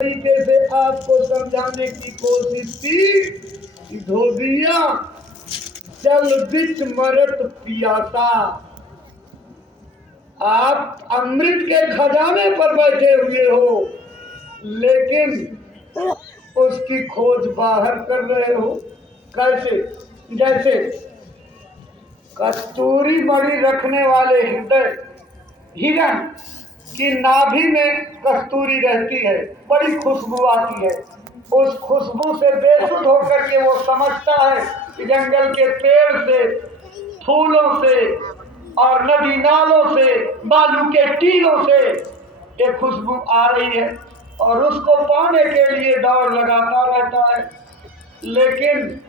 तरीके से आपको समझाने की कोशिश की कि धोबिया चल बिच मरत पियासा। आप अमृत के खजाने पर बैठे हुए हो, लेकिन उसकी खोज बाहर कर रहे हो। कैसे? जैसे कस्तूरी मणि रखने वाले हृदय हिरण की नाभि में कस्तूरी रहती है, बड़ी खुशबू आती है। उस खुशबू से बेसुध होकर के वो समझता है कि जंगल के पेड़ से, फूलों से और नदी नालों से, बालू के टीलों से ये खुशबू आ रही है और उसको पाने के लिए दौड़ लगाता रहता है। लेकिन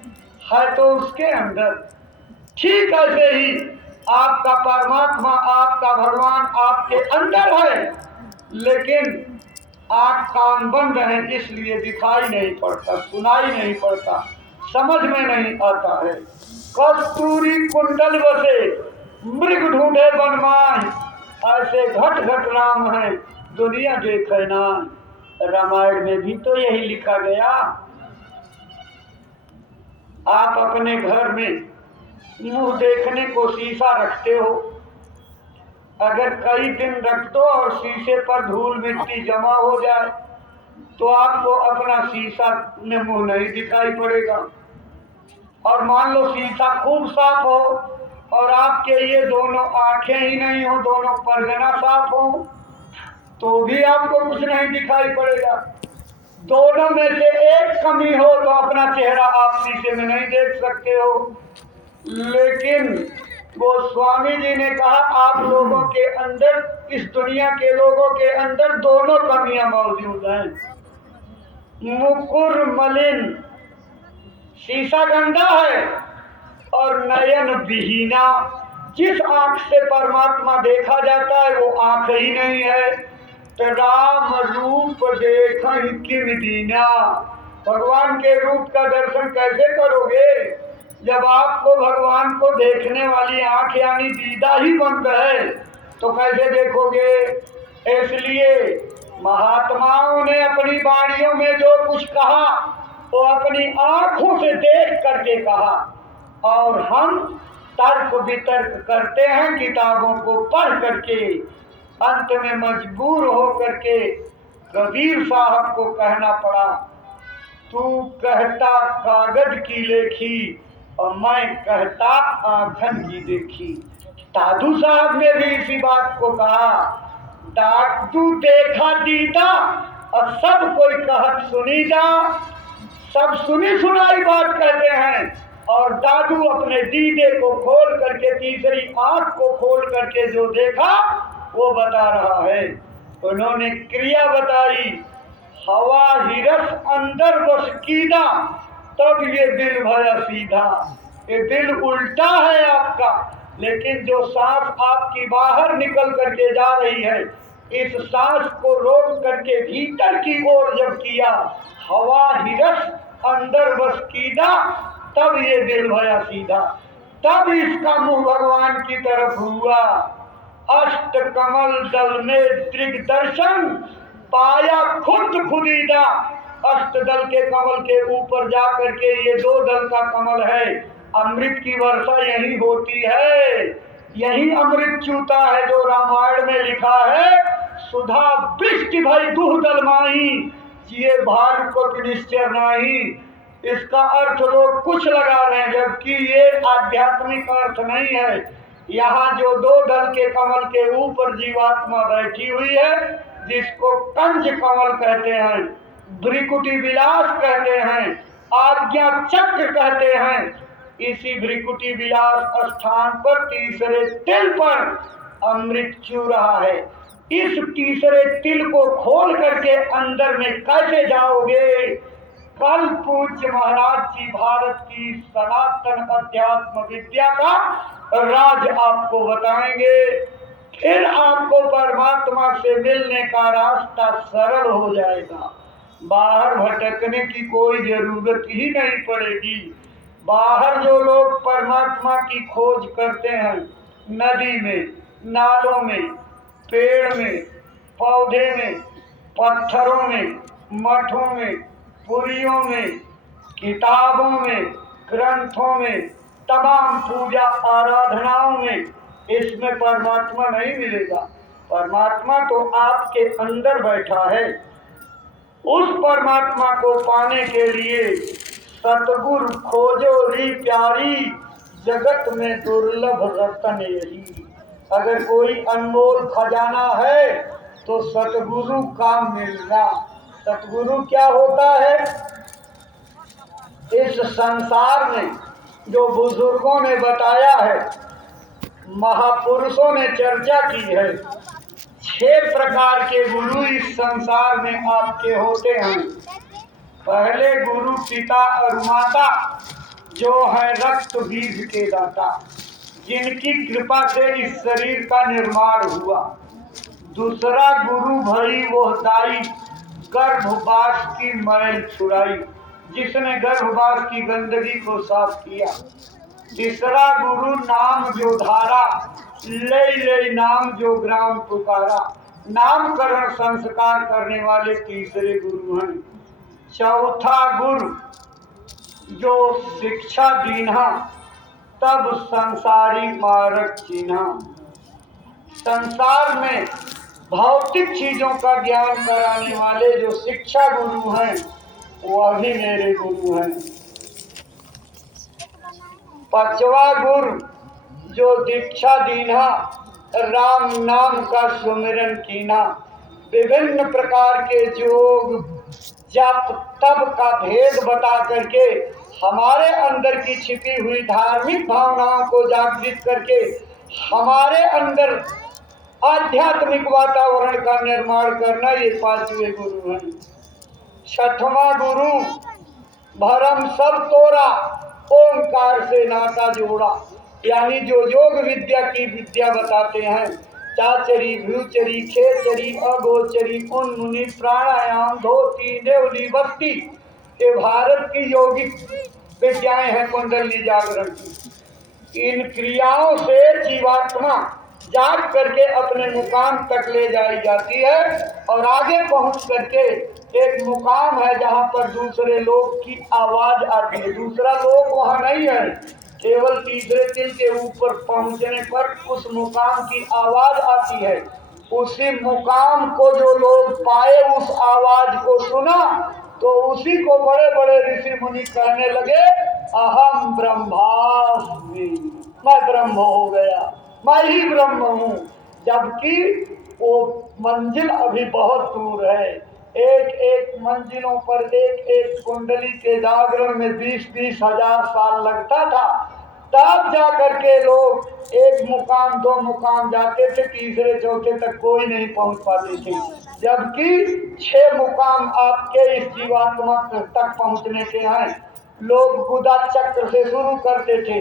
है तो उसके अंदर। ठीक ऐसे ही आपका परमात्मा, आपका भगवान आपके अंदर है, लेकिन आँख कान बंद है, इसलिए दिखाई नहीं पड़ता, सुनाई नहीं पड़ता, समझ में नहीं आता है। कस्तूरी कुंडल बसे मृग ढूंढे बनमाय, ऐसे घट घट राम है दुनिया देखे ना। रामायण में भी तो यही लिखा गया। आप अपने घर में मुंह देखने को शीशा रखते हो, अगर कई दिन रख दो और शीशे पर धूल मिट्टी जमा हो जाए तो आपको अपना शीशा में मुंह नहीं दिखाई पड़ेगा। और मान लो शीशा खूब साफ हो और आपके ये दोनों आंखें ही नहीं हो, दोनों परगना साफ हो, तो भी आपको कुछ नहीं दिखाई पड़ेगा। दोनों में से एक कमी हो तो अपना चेहरा आप शीशे में नहीं देख सकते हो। लेकिन वो स्वामी जी ने कहा आप लोगों के अंदर, इस दुनिया के लोगों के अंदर दोनों कमियां मौजूद हैं। मुकुर मलिन, शीशा गंदा है, और नयन विहीना, जिस आंख से परमात्मा देखा जाता है वो आंख ही नहीं है। तो राम रूप देखं किम दीना, भगवान के रूप का दर्शन कैसे करोगे जब आपको भगवान को देखने वाली आंख यानी दीदा ही बंद है, तो कैसे देखोगे? इसलिए महात्माओं ने अपनी वाणियों में जो कुछ कहा वो अपनी आंखों से देख करके कहा, और हम तर्क वितर्क करते हैं किताबों को पढ़ करके। अंत में मजबूर हो करके कबीर साहब को कहना पड़ा, तू कहता कागज की लेखी और मैं कहता आंखन की देखी। दादू साहब ने भी इसी बात को कहा, दादू देखा दीदा और सब कोई कहत सुनी जा, सब सुनी सुनाई बात कहते हैं, और दादू अपने दीदे को खोल करके, तीसरी आंख को खोल करके जो देखा वो बता रहा है। उन्होंने क्रिया बताई, हवा हिरस अंदर बस कीदा, तब ये दिल भया सीधा। ये दिल उल्टा है आपका, लेकिन जो सांस आपकी बाहर निकल करके जा रही है, इस सांस को रोक करके भीतर की ओर जब किया, हवा हिरस अंदर बस कीदा, तब ये दिल भया सीधा, तब इसका मुंह भगवान की तरफ हुआ। अष्ट कमल दल में दिग्दर्शन पाया खुद खुदीदा। अष्ट दल के कमल के ऊपर जा करके, ये दो दल का कमल है, अमृत की वर्षा यही होती है, यही अमृत चूता है जो रामायण में लिखा है, सुधा वृष्टि भई दुह दल माही, ये भाग को निश्चय नहीं। इसका अर्थ लोग कुछ लगा रहे हैं, जबकि ये आध्यात्मिक अर्थ नहीं है। यहाँ जो दो दल के कमल के ऊपर जीवात्मा बैठी हुई है, जिसको कंज कमल कहते हैं, भ्रिकुटी विलास कहते हैं, आज्ञा चक्र कहते हैं, इसी भ्रिकुटी विलास स्थान पर तीसरे तिल पर अमृत चू रहा है। इस तीसरे तिल को खोल करके अंदर में कैसे जाओगे? कल पूज्य महाराज जी भारत की सनातन अध्यात्म विद्या का राज आपको बताएंगे, फिर आपको परमात्मा से मिलने का रास्ता सरल हो जाएगा। बाहर भटकने की कोई जरूरत ही नहीं पड़ेगी। बाहर जो लोग परमात्मा की खोज करते हैं, नदी में, नालों में, पेड़ में, पौधे में, पत्थरों में, मठों में, पुरियों में, किताबों में, ग्रंथों में, तमाम पूजा आराधनाओं में इसमें परमात्मा नहीं मिलेगा। परमात्मा तो आपके अंदर बैठा है। उस परमात्मा को पाने के लिए सतगुरु खोजो री प्यारी, जगत में दुर्लभ रतन यही। अगर कोई अनमोल खजाना है तो सतगुरु का मिलना। सतगुरु क्या होता है? इस संसार में जो बुजुर्गों ने बताया है, महापुरुषों ने चर्चा की है, 6 प्रकार के गुरु इस संसार में आपके होते हैं। पहले गुरु पिता और माता, जो है रक्त बीज के दाता, जिनकी कृपा से इस शरीर का निर्माण हुआ। दूसरा गुरु भई वो दाई, गर्भवास की मैल छुड़ाई, जिसने गर्भवास की गंदगी को साफ किया। तीसरा गुरु नाम जो धारा, ले ले नाम जो ग्राम पुकारा, नामकरण संस्कार करने वाले तीसरे गुरु हैं। चौथा गुरु जो शिक्षा दीन्हा, तब संसारी मार्ग चिन्हा। संसार में भौतिक चीजों का ज्ञान कराने वाले जो शिक्षा गुरु हैं, वही मेरे गुरु हैं। पांचवा गुरु जो दीक्षा दीन्हा, राम नाम का सुमिरन कीना, विभिन्न प्रकार के योग जप तप का भेद बता करके हमारे अंदर की छिपी हुई धार्मिक भावनाओं को जागृत करके हमारे अंदर आध्यात्मिक वातावरण का निर्माण करना, ये 5वें गुरु हैं। छठवां गुरु भरम सब तोरा, ओंकार से नाता जोड़ा, यानी जो योग विद्या की विद्या बताते हैं, चाचरी भ्यूचरी खेचरी अगोचरी उन्मुनि प्राणायाम धोती देवली बस्ती, ये भारत की यौगिक विद्याएं हैं कुंडली जागरण की। इन क्रियाओं से जीवात्मा जाग करके अपने मुकाम तक ले जाई जाती है और आगे पहुंच करके एक मुकाम है जहां पर दूसरे लोग की आवाज आती है। दूसरा लोग वहां नहीं है, केवल तीसरे तिल के ऊपर पहुंचने पर उस मुकाम की आवाज आती है। उसी मुकाम को जो लोग पाए, उस आवाज को सुना, तो उसी को बड़े बड़े ऋषि मुनि कहने लगे, अहम ब्रह्मास्मि, मैं ब्रह्म हो गया, मैं ही ब्रह्म हूँ। जबकि वो मंजिल अभी बहुत दूर है। एक एक मंजिलों पर एक एक कुंडली के जागरण में 20-20 हजार साल लगता था, तब जाकर के लोग एक मुकाम 2 मुकाम जाते थे, तीसरे चौथे तक कोई नहीं पहुंच पाते थे। जबकि 6 मुकाम आपके इस जीवात्मा तक पहुंचने के हैं। लोग गुदा चक्र से शुरू करते थे,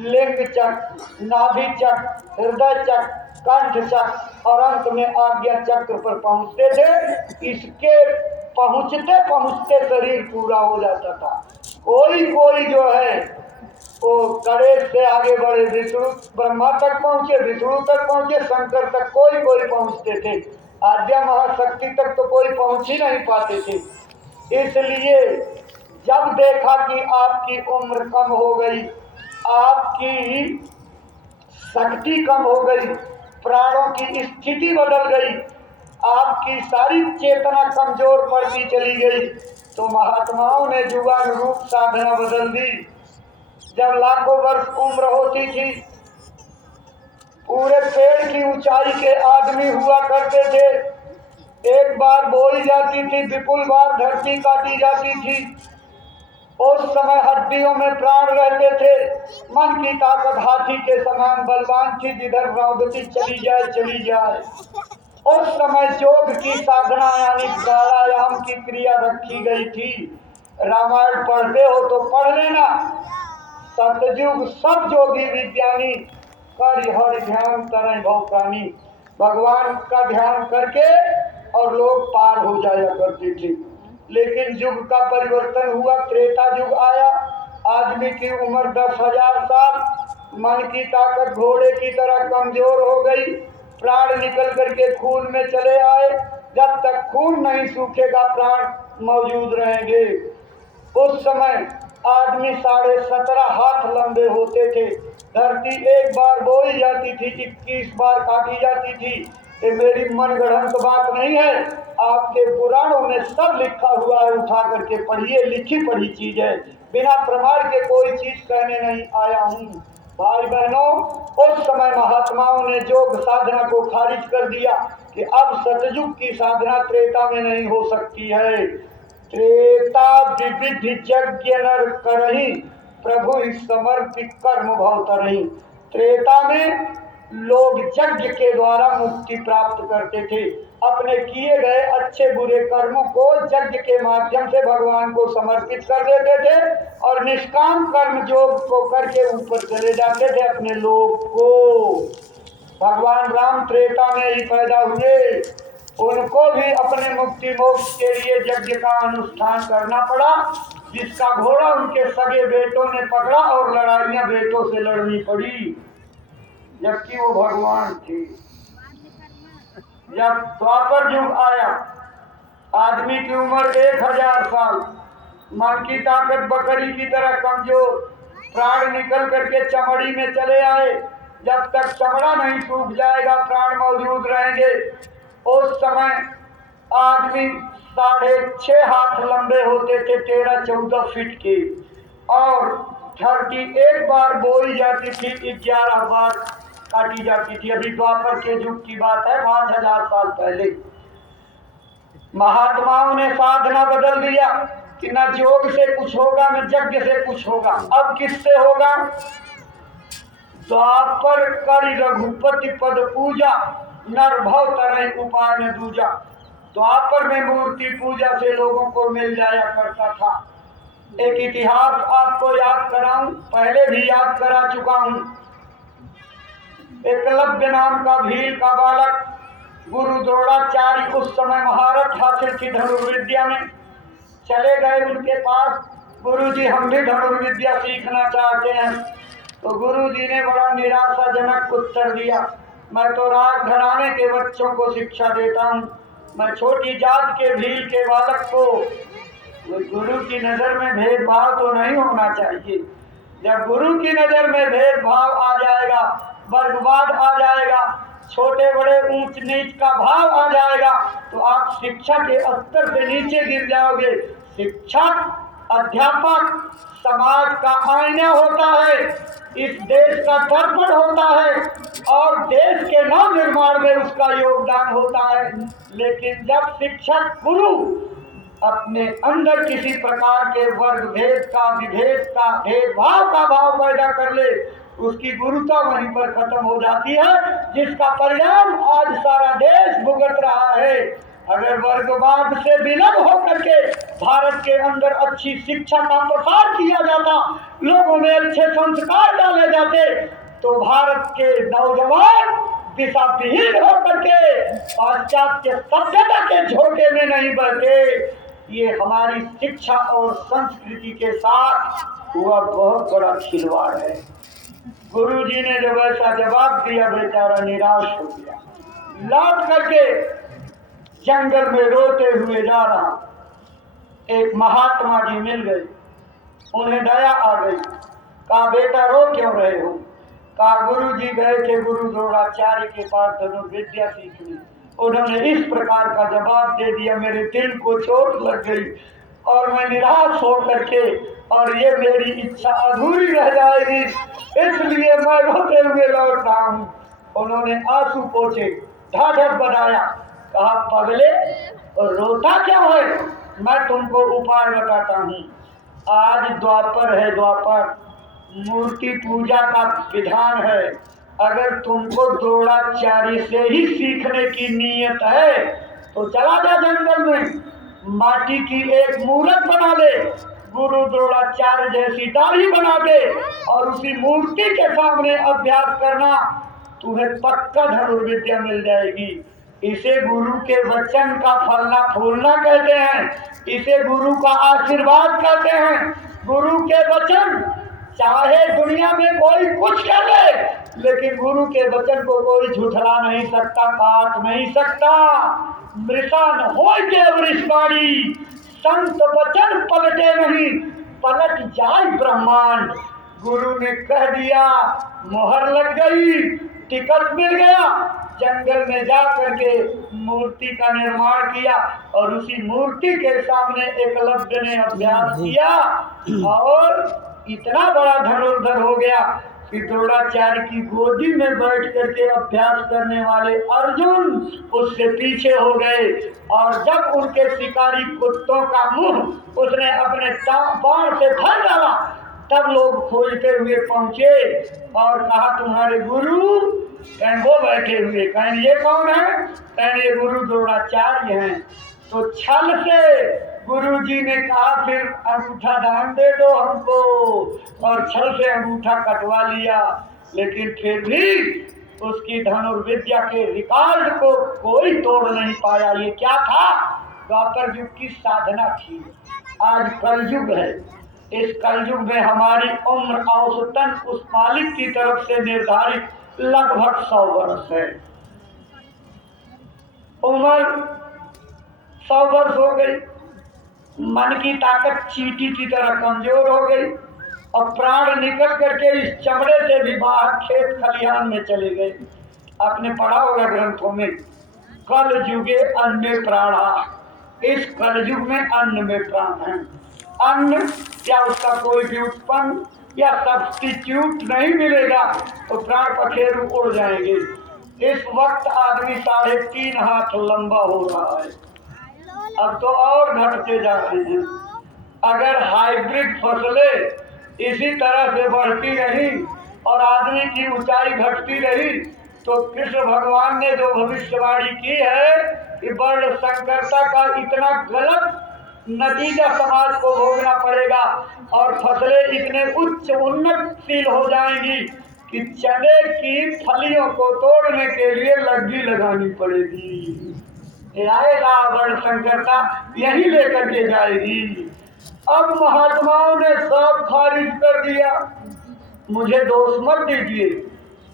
लिंग चक्र, नाभि चक्र, हृदय चक्र, कंठ चक्र और अंत में आज्ञा चक्र पर पहुंचते थे। इसके पहुंचते पहुंचते शरीर पूरा हो जाता था। कोई कोई जो है वो गणेश से आगे बढ़े, विष्णु ब्रह्मा तक पहुंचे, विष्णु तक पहुंचे, शंकर तक कोई कोई पहुंचते थे। आद्या महाशक्ति तक तो कोई पहुंच ही नहीं पाते थे। इसलिए जब देखा कि आपकी उम्र कम हो गई, आपकी शक्ति कम हो गई, प्राणों की स्थिति बदल गई, आपकी सारी चेतना कमजोर पड़ती चली गई, तो महात्माओं ने जुगानुरूप साधना बदल दी। जब लाखों वर्ष उम्र होती थी, पूरे पेड़ की ऊंचाई के आदमी हुआ करते थे। एक बार बोई जाती थी, विपुल बार धरती काटी जाती थी। उस समय हड्डियों में प्राण रहते थे। मन की ताकत हाथी के समान बलवान थी, जिधर प्रवृत्ति चली जाए चली जाए। उस समय योग की साधना यानी प्राणायाम की क्रिया रखी गई थी। रामायण पढ़ते हो तो पढ़ लेना। सतयुग सब जोगी विज्ञानी, कर हरि ध्यान तरह भौकानी, भगवान का ध्यान करके और लोग पार हो जाया करते थे। लेकिन युग का परिवर्तन हुआ, त्रेता युग आया। आदमी की उम्र 10,000 साल, मन की ताकत घोड़े की तरह कमजोर हो गई, प्राण निकल करके खून में चले आए। जब तक खून नहीं सूखेगा प्राण मौजूद रहेंगे। उस समय आदमी 17.5 हाथ लंबे होते थे। धरती एक बार बोई जाती थी, 21 बार काटी जाती थी। ये मेरी मनगढ़ंत बात नहीं है, आपके पुराणों में सब लिखा हुआ है, उठा करके पढ़िए, लिखी पढ़ी चीज है, बिना प्रमाण के कोई चीज कहने नहीं आया हूँ। भाई बहनों, उस समय महात्माओं ने योग साधना को खारिज कर दिया कि अब सतयुग की साधना त्रेता में नहीं हो सकती है। त्रेता विविधि यज्ञ नर करही, प्रभु समर्पित कर्म भव तरही। त्रेता में लोग यज्ञ के द्वारा मुक्ति प्राप्त करते थे। अपने किए गए अच्छे बुरे कर्मों को यज्ञ के माध्यम से भगवान को समर्पित कर देते थे और निष्काम कर्म योग को करके ऊपर चले जाते थे अपने लोक को। भगवान राम त्रेता में ही पैदा हुए, उनको भी अपने मुक्ति मोक्ष के लिए यज्ञ का अनुष्ठान करना पड़ा, जिसका घोड़ा उनके सगे बेटों ने पकड़ा और लड़ाइयां बेटों से लड़नी पड़ी, जबकि वो भगवान थे। जब द्वापर युग आया, आदमी की उम्र 1000 साल, मन की ताकत बकरी की तरह कमजोर, प्राण निकल करके चमड़ी में चले आए। जब तक चमड़ा नहीं सूख जाएगा प्राण मौजूद रहेंगे। उस समय आदमी 6.5 हाथ लंबे होते थे, 13-14 फीट के, और धरती एक बार बोई जाती थी, 11 बार काटी जाती थी। अभी द्वापर के युग की बात है, 5000 साल पहले। महात्माओं ने साधना बदल दिया कि न योग से कुछ होगा न यज्ञ से कुछ होगा। अब किससे होगा? द्वापर करि रघुपति पद पूजा, नर भव तरह उपाय न दूजा। द्वापर में मूर्ति पूजा से लोगों को मिल जाया करता था। एक इतिहास आपको याद कराऊं, पहले भी याद करा चुका हूं। एकलव्य नाम का भील का बालक, गुरु द्रोणाचार्य उस समय महारत हासिल थी धनुर्विद्या में, चले गए उनके पास, गुरुजी हम भी धनुर्विद्या सीखना चाहते हैं। तो गुरुजी ने बड़ा निराशाजनक उत्तर दिया, मैं तो राज घराने के बच्चों को शिक्षा देता हूँ, मैं छोटी जात के भील के बालक को। गुरु की नजर में भेदभाव तो नहीं होना चाहिए। जब गुरु की नजर में भेदभाव आ जाएगा, वर्गवाद आ जाएगा, छोटे बड़े ऊंच नीच का भाव आ जाएगा, तो आप शिक्षा के स्तर से नीचे गिर जाओगे। शिक्षक, अध्यापक समाज का आईना होता है, इस देश का दर्पण होता है और देश के नव निर्माण में उसका योगदान होता है। लेकिन जब शिक्षक गुरु अपने अंदर किसी प्रकार के वर्ग भेद का, विभेद का, भेदभाव का भाव पैदा कर ले, उसकी गुरुता वहीं पर खत्म हो जाती है, जिसका परिणाम आज सारा देश भुगत रहा है। अगर वर्गवाद से विलग होकर के भारत के अंदर अच्छी शिक्षा का प्रसार किया जाता, लोगों में अच्छे संस्कार डाले जाते, तो भारत के नौजवान दिशा विहीन होकर के पाश्चात्य सभ्यता के झोंके में नहीं बहते। ये हमारी शिक्षा और संस्कृति के साथ हुआ बहुत बड़ा खिलवाड़ है। गुरुजी ने जब ऐसा जवाब दिया, बेचारा निराश हो गया, लौट करके जंगल में रोते हुए जा रहा। एक महात्मा जी मिल गए, उन्हें दया आ गई, कहा बेटा रो क्यों रहे हो? कहा गुरु जी गए थे गुरु द्रोणाचार्य के पास धनुर्विद्या सीखने, उन्होंने इस प्रकार का जवाब दे दिया, मेरे दिल को चोट लग गई और मैं निराश हो करके, और ये मेरी इच्छा अधूरी रह जाएगी, इसलिए मैं रोते हुए लौट रहा हूँ। उन्होंने आंसू पोंछे, ढाढक बनाया, कहा पगले रोता क्यों है? मैं तुमको उपाय बताता हूँ। आज द्वापर है, द्वापर मूर्ति पूजा का विधान है। अगर तुमको द्रोणाचार्य से ही सीखने की नीयत है तो चला जा जंगल में, माटी की एक मूर्त बना ले, गुरु द्रोणाचार्य जैसी दाढ़ी बना दे और उसी मूर्ति के सामने अभ्यास करना, तुम्हें पक्का धनुर्विद्या मिल जाएगी। इसे गुरु के वचन का फलना फूलना कहते हैं, इसे गुरु का आशीर्वाद कहते हैं। गुरु के वचन, चाहे दुनिया में कोई कुछ कर ले, लेकिन गुरु के वचन को कोई झुठला नहीं सकता, काट नहीं सकता। मृषा न हो के वृषवाणी, संत वचन पलटे नहीं, पलट जाए ब्रह्मांड। गुरु ने कह दिया, मोहर लग गई, टिकट मिल गया। जंगल में जा करके मूर्ति का निर्माण किया और उसी मूर्ति के सामने एकलव्य ने अभ्यास किया और इतना बड़ा धनुर्धर हो गया कि द्रोणाचार्य की गोदी में बैठ करके अभ्यास करने वाले अर्जुन उससे पीछे हो गए। और जब उनके शिकारी कुत्तों का मुंह उसने अपने बाण से भर डाला, तब लोग खोजते हुए पहुंचे और कहा, तुम्हारे गुरु? कहें वो बैठे हुए। कहें ये कौन है? कहें ये गुरु द्रोणाचार्य हैं। तो छल से गुरुजी ने कहा, फिर अंगूठा दान दे दो हमको, और छल से अंगूठा कटवा लिया। लेकिन फिर भी उसकी धनुर्विद्या के रिकॉर्ड को कोई तोड़ नहीं पाया। ये क्या था? द्वापर युग की साधना थी। आज कलयुग है। इस कलयुग में हमारी उम्र औसतन उस मालिक की तरफ से निर्धारित लगभग 100 वर्ष है। उम्र 100 वर्ष हो गई, मन की ताकत चींटी की तरह कमजोर हो गई और प्राण निकल करके इस चमड़े से भी बाहर खेत खलिहान में चले गए। आपने पढ़ा होगा ग्रंथों में, कल युगे अन्न प्राणा। इस कलयुग में अन्न में प्राण है। अन्न या उसका कोई भी उत्पन्न या सब्स्टिट्यूट नहीं मिलेगा तो प्राण पखेरु उड़ जाएंगे। इस वक्त आदमी 3.5 हाथ लंबा हो रहा है, अब तो और घटते जा रहे हैं। अगर हाइब्रिड फसलें इसी तरह से बढ़ती रही और आदमी की ऊंचाई घटती रही तो कृष्ण भगवान ने जो भविष्यवाणी की है कि वर्ण संकरता का इतना गलत नतीजा समाज को भोगना पड़ेगा और फसलें इतने उच्च उन्नतशील हो जाएंगी कि चने की फलियों को तोड़ने के लिए लग्गी लगानी पड़ेगी। आएगा वर्ण संकरता, यही लेकर के जाएगी। अब महात्माओं ने सब खारिज कर दिया। मुझे दोष मत दीजिए,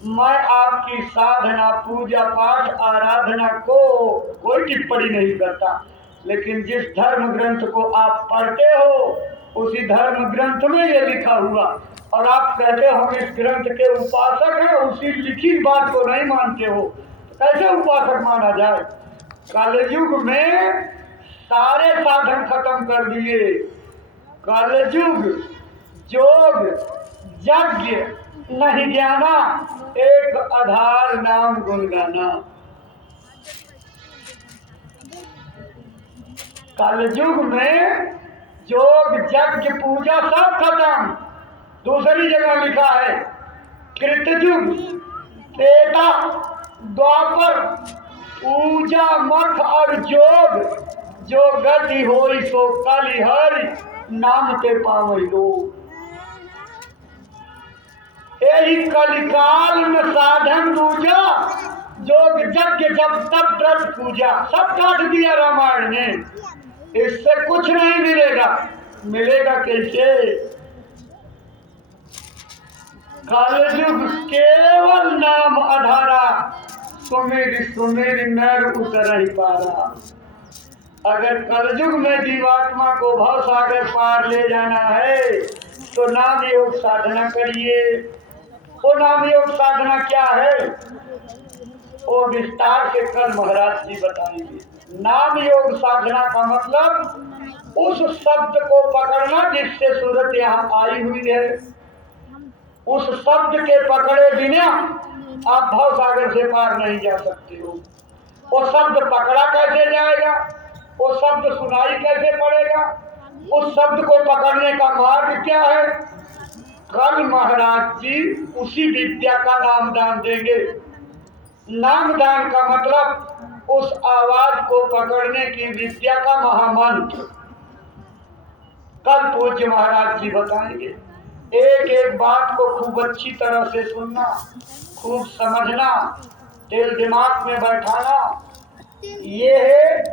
मैं आपकी साधना, पूजा पाठ, आराधना को कोई टिप्पणी नहीं करता, लेकिन जिस धर्म ग्रंथ को आप पढ़ते हो उसी धर्म ग्रंथ में ये लिखा हुआ और आप कहते हो हम इस ग्रंथ के उपासक हैं, उसी लिखी बात को नहीं मानते हो, कैसे उपासक माना जाए? कलयुग में सारे साधन खत्म कर दिए। कलयुग जोग यज्ञ नहीं जाना, एक आधार नाम गुनगाना। कलयुग में योग यज्ञ पूजा सब खत्म। दूसरी जगह लिखा है कृतयुग त्रेता द्वापर पूजा मठ और जोग, जो गति होई सो कलिहरि नाम ते पावै लोग। यही कलिकाल में साधन पूजा, योग यज्ञ जब तब व्रत पूजा सब काट दिया रामायण ने। इससे कुछ नहीं मिलेगा। मिलेगा कैसे? कलयुग केवल नाम आधारा, सुमेर सुमेर नर उतर ही पारा। अगर कलयुग में जीवात्मा को भव सागर पार ले जाना है तो नाम योग साधना करिए। वो नाम योग साधना क्या है वो विस्तार से कल महाराज जी बताएंगे। नाम योग साधना का मतलब उस शब्द को पकड़ना जिससे सूरत यहाँ आई हुई है। उस शब्द के पकड़े बिना आप भव सागर से पार नहीं जा सकते हो। वो शब्द पकड़ा कैसे जाएगा? वो शब्द सुनाई कैसे पड़ेगा? उस शब्द को पकड़ने का मार्ग क्या है? कल महाराज जी उसी विद्या का नाम दान देंगे। नाम दान का मतलब उस आवाज को पकड़ने की विद्या का महामंत्र कल पूज्य महाराज जी बताएंगे। एक एक बात को खूब अच्छी तरह से सुनना, खूब समझना, दिल दिमाग में बैठाना। ये है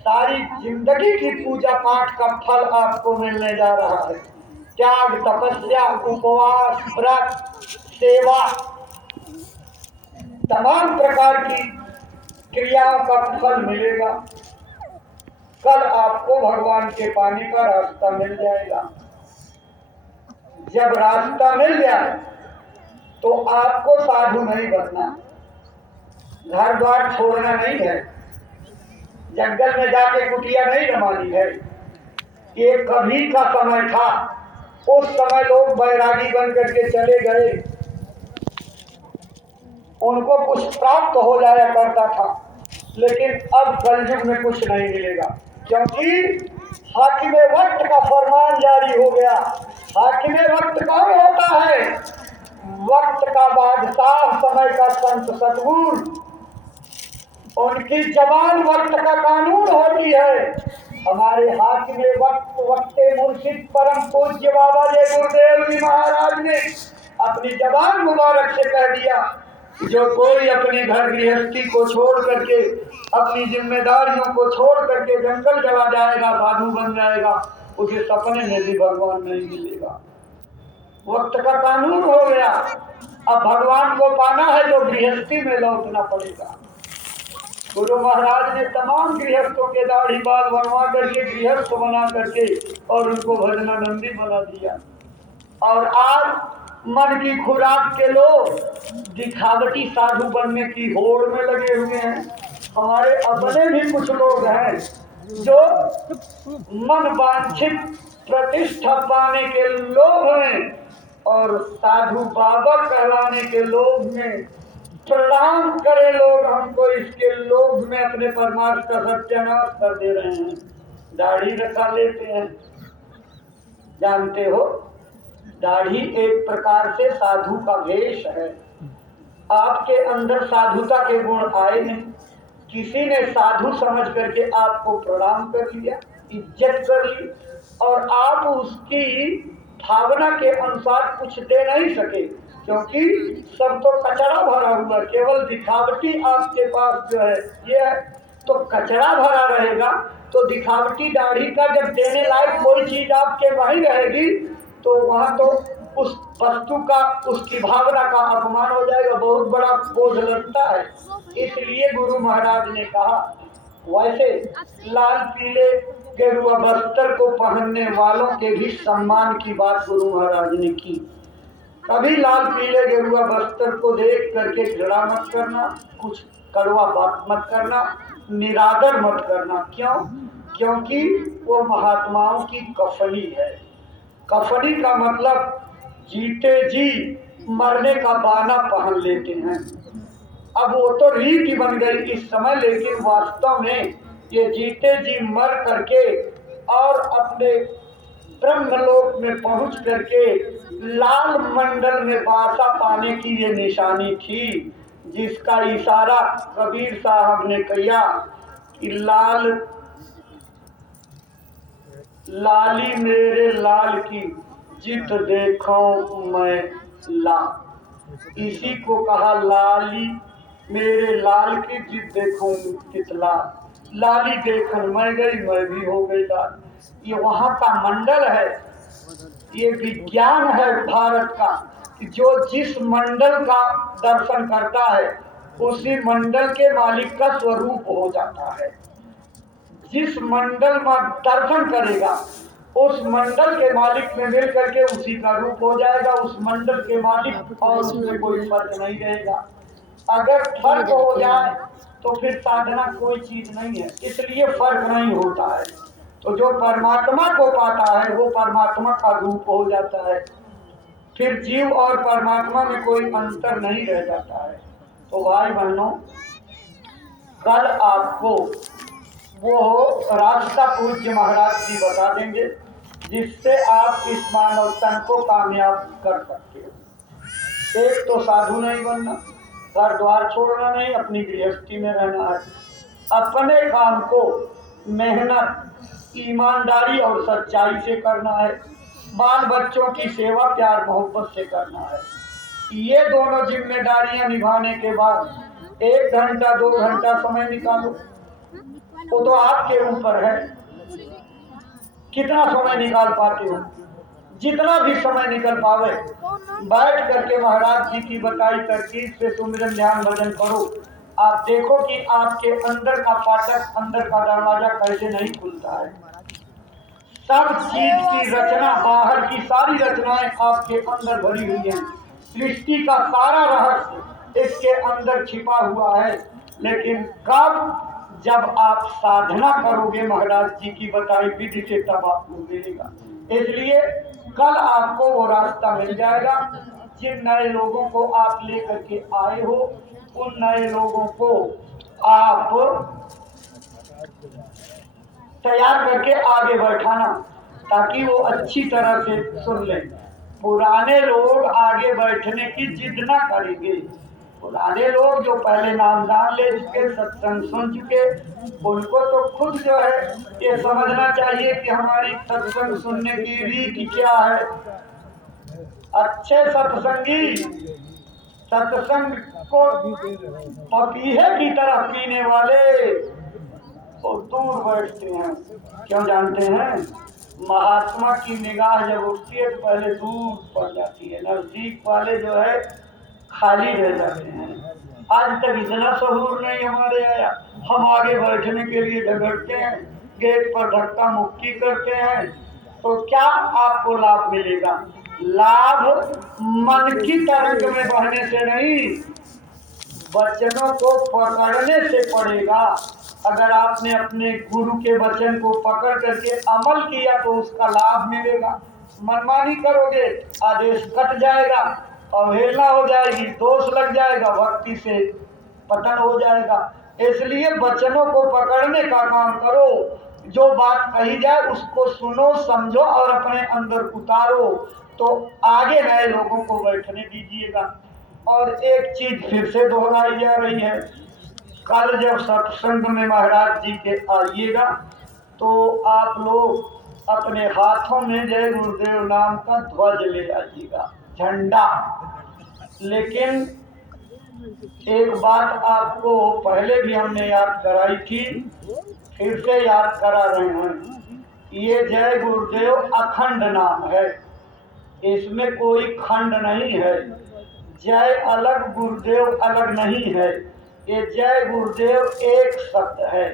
सारी जिंदगी की पूजा पाठ का फल आपको मिलने जा रहा है। त्याग, तपस्या, उपवास, व्रत, सेवा, तमाम प्रकार की क्रियाओं का फल मिलेगा। कल आपको भगवान के पाने का रास्ता मिल जाएगा। जब रास्ता मिल जाए तो आपको साधु नहीं बनना, घर द्वार छोड़ना नहीं है, जंगल में जाके कुटिया नहीं रमानी है। ये कभी का समय था, उस समय लोग बैरागी बन करके चले गए, उनको कुछ प्राप्त हो जाया करता था। लेकिन अब कलयुग में कुछ नहीं मिलेगा, क्योंकि हाकिमे वक्त का फरमान जारी हो गया। हाकिमे वक्त कौन होता है? वक्त का बादशाह, समय का संत सतगुरु, उनकी जबान वक्त का कानून होती है। हमारे हाकिमे वक्त वक्ते मुर्शिद परम पूज्य बाबा जय गुरुदेव जी महाराज ने अपनी जबान मुबारक से कह दिया, जो कोई अपने घर गृहस्थी को छोड़ करके, अपनी जिम्मेदारियों को छोड़ करके जंगल चला जाएगा, साधु बन जाएगा, उसे सपने में भी भगवान नहीं मिलेगा। वक्त का कानून हो गया। अब भगवान को पाना है तो गृहस्थी में लौटना पड़ेगा। गुरु महाराज ने तमाम गृहस्थों के दाढ़ी बाल बनवा करके गृहस्थ बना करके और उनको भजनानंदी बना दिया। और आज मन की खुराक के लोग दिखावटी साधु बनने की होड़ में लगे हुए हैं। हमारे अपने भी कुछ लोग हैं जो मन वांछित प्रतिष्ठा पाने के लोभ में और साधु बाबा कहलाने के लोभ में प्रणाम करे लोग हमको, इसके लोभ में अपने परमार्थ का सत्यानाश कर दे रहे हैं। दाढ़ी रखा लेते हैं, जानते हो दाढ़ी एक प्रकार से साधु का वेश है। आपके अंदर साधुता के गुण आए नहीं, किसी ने साधु समझ करके आपको प्रणाम कर लिया, इज्जत कर ली, और आप उसकी भावना के अनुसार कुछ दे नहीं सके, क्योंकि सब तो कचरा भरा हुआ, केवल दिखावटी आपके पास जो है ये है। तो कचरा भरा रहेगा तो दिखावटी दाढ़ी का जब देने लायक कोई चीज आपके वहीं रहेगी तो वहां तो उस वस्तु का, उसकी भावना का अपमान हो जाएगा, बहुत बड़ा बोझ लगता है। इसलिए गुरु महाराज ने कहा, वैसे लाल पीले गेरुआ वस्त्र को पहनने वालों के भी सम्मान की बात गुरु महाराज ने की। कभी लाल पीले गेरुआ वस्त्र को देख करके घृणा मत करना, कुछ कड़वा बात मत करना, निरादर मत करना। क्यों? क्योंकि वो महात्माओं की कफनी है। कफनी का मतलब जीते जी मरने का बाना पहन लेते हैं। अब वो तो रीति बन गई इस समय, लेकिन वास्तव में ये जीते जी मर करके और अपने ब्रह्मलोक में पहुंच करके लाल मंडल में वासा पाने की ये निशानी थी, जिसका इशारा कबीर साहब ने किया कि लाली मेरे लाल की जित देखो मैं लाल। इसी को कहा लाली मेरे लाल की जित देखो कितला। लाली देखन मैं गई, मैं भी हो गई लाल। ये वहाँ का मंडल है, ये विज्ञान है भारत का कि जो जिस मंडल का दर्शन करता है उसी मंडल के मालिक का स्वरूप हो जाता है। जिस मंडल में दर्शन करेगा उस मंडल के मालिक में मिल करके उसी का रूप हो जाएगा। उस मंडल के मालिक और उसमें कोई फर्क नहीं रहेगा। अगर फर्क हो जाए तो फिर साधना कोई चीज नहीं है, इसलिए फर्क नहीं होता है। तो जो परमात्मा को पाता है वो परमात्मा का रूप हो जाता है, फिर जीव और परमात्मा में कोई अंतर नहीं रह जाता है। तो भाई बहनों, कल आपको वो रास्ता पूज्य महाराज जी बता देंगे जिससे आप इस मानव तन को कामयाब कर सकते हो। एक तो साधु नहीं बनना, घर द्वार छोड़ना नहीं, अपनी गृहस्थी में रहना है, अपने काम को मेहनत, ईमानदारी और सच्चाई से करना है, बाल बच्चों की सेवा प्यार मोहब्बत से करना है। ये दोनों जिम्मेदारियां निभाने के बाद 1 घंटा 2 घंटा समय निकालो, वो तो आपके ऊपर है कितना समय निकाल पाते हो। जितना भी समय निकल पावे बैठ करके महाराज जी की बताई तरकीब से सुमिरन ध्यान भजन करो, आप देखो कि आपके अंदर का फाटक, अंदर का दरवाजा कैसे नहीं खुलता है। सब चीज की रचना, बाहर की सारी रचनाएं आपके अंदर भरी हुई हैं। सृष्टि का सारा रहस्य इसके अंदर छिपा हुआ है। लेकिन कब, जब आप साधना करोगे महाराज जी की बताई विधि से, तब आपको मिलेगा। इसलिए कल आपको वो रास्ता मिल जाएगा। जिन नए लोगों को आप लेकर के आए हो, उन नए लोगों को आप तैयार करके आगे बैठाना, ताकि वो अच्छी तरह से सुन लें। पुराने लोग आगे बैठने की जिद ना करेंगे। पुराने लोग जो पहले नामदान ले चुके, सत्संग सुन चुके, उनको तो खुद जो है ये समझना चाहिए कि हमारी सत्संग सुनने की रीति क्या है। अच्छे सत्संगी सत्संग को पपीहे की तरह पीने वाले वो दूर बैठते हैं। क्यों जानते हैं? महात्मा की निगाह जब उठती है तो पहले दूर पड़ जाती है, नजदीक वाले जो है खाली रह जाते हैं। आज तक इतना सहूर नहीं हमारे आया। हम आगे बैठने के लिए झगड़ते हैं, गेट पर धक्का मुक्की करते हैं। तो क्या आपको लाभ मिलेगा? लाभ मन की तरंग में बहने से नहीं, वचनों को पकड़ने से पड़ेगा। अगर आपने अपने गुरु के वचन को पकड़ करके अमल किया तो उसका लाभ मिलेगा। मनमानी करोगे, आदेश कट जाएगा, अवहेलना हो जाएगी, दोष लग जाएगा, भक्ति से पतन हो जाएगा। इसलिए वचनों को पकड़ने का काम करो। जो बात कही जाए उसको सुनो, समझो और अपने अंदर उतारो, तो आगे नए लोगों को बैठने दीजिएगा। और एक चीज फिर से दोहराई जा रही है, कल जब सत्संग में महाराज जी के आइएगा तो आप लोग अपने हाथों में जय गुरुदेव नाम का ध्वज ले आइएगा, झंडा। लेकिन एक बात आपको पहले भी हमने याद कराई थी, फिर से याद करा रहे हैं। ये जय गुरुदेव अखंड नाम है, इसमें कोई खंड नहीं है। जय अलग, गुरुदेव अलग नहीं है। ये जय गुरुदेव एक शब्द है,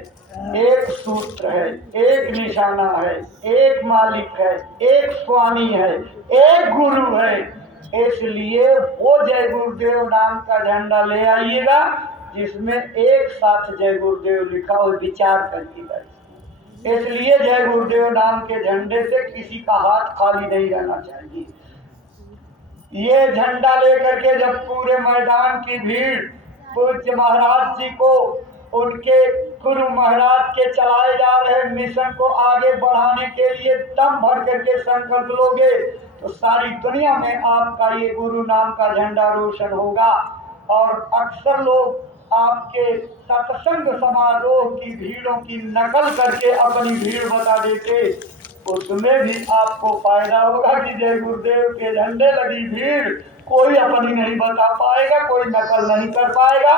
एक सूत्र है, एक निशाना है, एक मालिक है, एक स्वामी है, एक गुरु है। इसलिए वो जय गुरुदेव नाम का झंडा ले आइएगा जिसमें एक साथ जय गुरुदेव लिखा हो, विचार करिएगा। इसलिए जय गुरुदेव नाम के झंडे से किसी का हाथ खाली नहीं रहना चाहिए। ये झंडा लेकर के जब पूरे मैदान की भीड़ पूज्य महाराज जी को, उनके गुरु महाराज के चलाए जा रहे मिशन को आगे बढ़ाने के लिए दम भर करके संकल्प लोगे तो सारी दुनिया में आपका ये गुरु नाम का झंडा रोशन होगा। और अक्सर लोग आपके सत्संग समारोह की भीड़ों की नकल करके अपनी भीड़ बता देते, उसमें भी आपको फायदा होगा कि जय गुरुदेव के झंडे लगी भीड़ कोई अपनी नहीं बता पाएगा, कोई नकल नहीं कर पाएगा,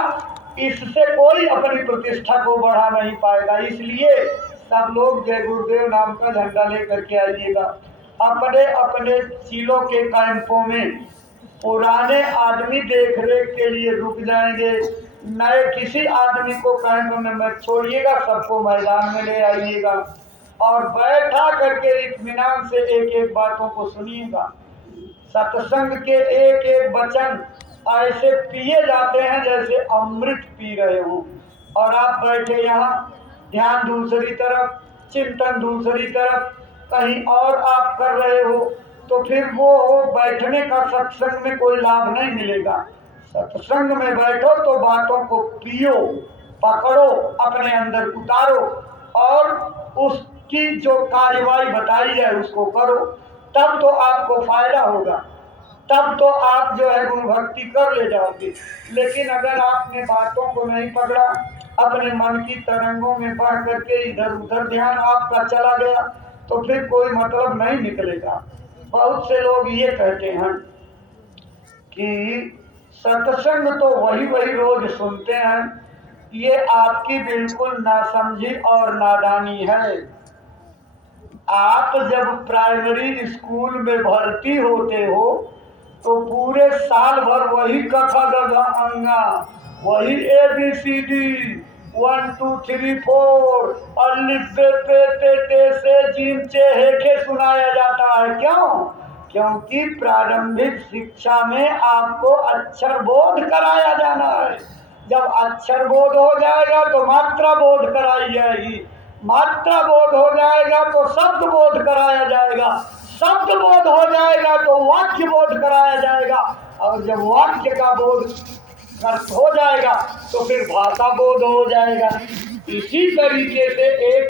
इससे कोई अपनी प्रतिष्ठा को बढ़ा नहीं पाएगा। इसलिए सब लोग जय गुरुदेव नाम का झंडा लेकर के आइएगा। अपने अपने जिलों के कैंपों में पुराने आदमी देख रेख के लिए रुक जाएंगे, नए किसी आदमी को कैंप में मत छोड़िएगा, सबको मैदान में ले आइएगा और बैठा करके इत्मीनान से एक एक बातों को सुनिएगा। सत्संग के एक एक वचन ऐसे पिए जाते हैं जैसे अमृत पी रहे हो, और आप बैठे यहाँ, ध्यान दूसरी तरफ, चिंतन दूसरी तरफ, कहीं और आप कर रहे हो, तो फिर वो बैठने का सत्संग में कोई लाभ नहीं मिलेगा। सत्संग में बैठो तो बातों को पियो, पकड़ो, अपने अंदर उतारो और उसकी जो कार्यवाही बताई जाए उसको करो, तब तो आपको फायदा होगा, तब तो आप जो है गुरु भक्ति कर ले जाओगे। लेकिन अगर आपने बातों को नहीं पकड़ा, अपने मन की तरंगों में बह करके इधर उधर ध्यान आपका चला गया, तो फिर कोई मतलब नहीं निकलेगा। बहुत से लोग ये कहते हैं कि सत्संग तो वही वही रोज सुनते हैं, ये आपकी बिल्कुल नासमझी और नादानी है। आप जब प्राइमरी स्कूल में भर्ती होते हो तो पूरे साल भर वही कथा गधा अंगा वही ABCD 1 2 3 4 अलिफ बे पे ते ते से जीम चे हे के सुनाया जाता है। क्यों? क्योंकि प्रारंभिक शिक्षा में आपको अक्षर बोध कराया जाना है। जब अक्षर बोध हो जाएगा तो मात्रा बोध कराई जाएगी, मात्रा बोध हो जाएगा तो शब्द बोध कराया जाएगा, शब्द बोध हो जाएगा तो वाक्य बोध कराया जाएगा, और जब वाक्य का बोध हो जाएगा तो फिर भाषा बोध हो जाएगा। इसी तरीके से एक